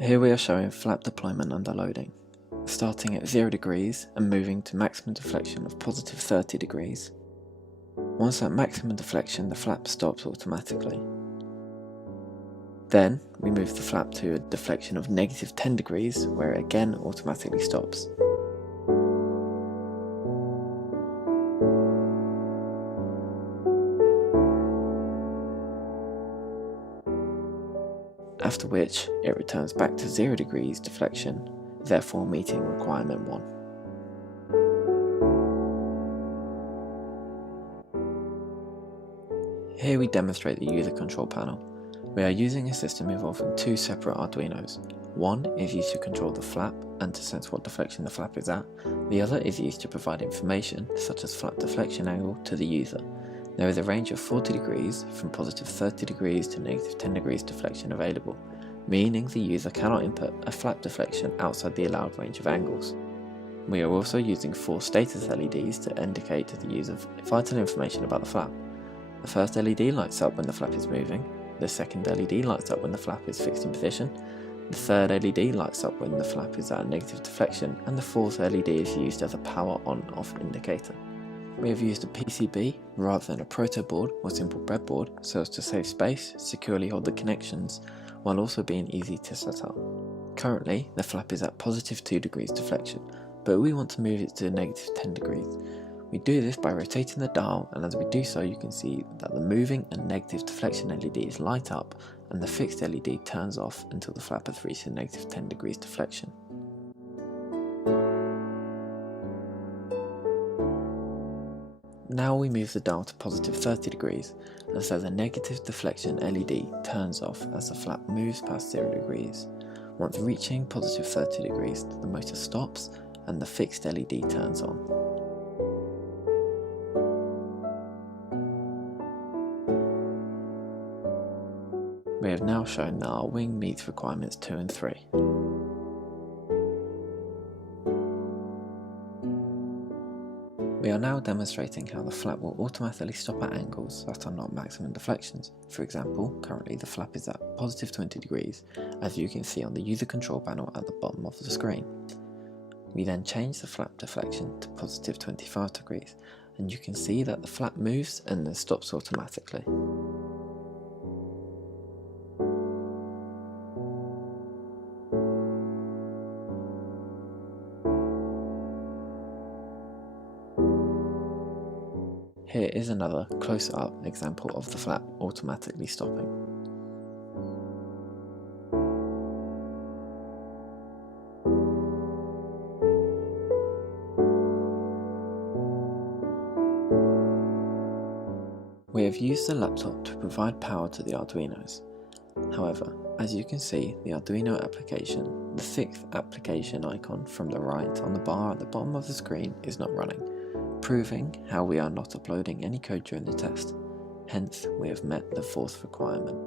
Here we are showing flap deployment under loading, starting at 0 degrees and moving to maximum deflection of positive 30 degrees. Once at maximum deflection, the flap stops automatically. Then we move the flap to a deflection of negative 10 degrees, where it again automatically stops. After which it returns back to 0 degrees deflection, therefore meeting requirement 1. Here we demonstrate the user control panel. We are using a system involving two separate Arduinos. One is used to control the flap and to sense what deflection the flap is at. The other is used to provide information such as flap deflection angle to the user. There is a range of 40 degrees from positive 30 degrees to negative 10 degrees deflection available, meaning the user cannot input a flap deflection outside the allowed range of angles. We are also using 4 status LEDs to indicate to the user vital information about the flap. The first LED lights up when the flap is moving, the second LED lights up when the flap is fixed in position, the third LED lights up when the flap is at a negative deflection, and the fourth LED is used as a power on-off indicator. We have used a PCB rather than a proto board or simple breadboard so as to save space, securely hold the connections, while also being easy to set up. Currently, the flap is at positive 2 degrees deflection, but we want to move it to negative 10 degrees. We do this by rotating the dial, and as we do so you can see that the moving and negative deflection LEDs light up and the fixed LED turns off until the flap has reached a negative 10 degrees deflection. Now we move the dial to positive 30 degrees, and so the negative deflection LED turns off as the flap moves past 0 degrees. Once reaching positive 30 degrees, the motor stops and the fixed LED turns on. We have now shown that our wing meets requirements 2 and 3. We are now demonstrating how the flap will automatically stop at angles that are not maximum deflections. For example, currently the flap is at positive 20 degrees, as you can see on the user control panel at the bottom of the screen. We then change the flap deflection to positive 25 degrees, and you can see that the flap moves and then stops automatically. Here is another close-up example of the flap automatically stopping. We have used the laptop to provide power to the Arduinos. However, as you can see, the Arduino application, the 6th application icon from the right on the bar at the bottom of the screen, is not running, proving how we are not uploading any code during the test. Hence, we have met the 4th requirement.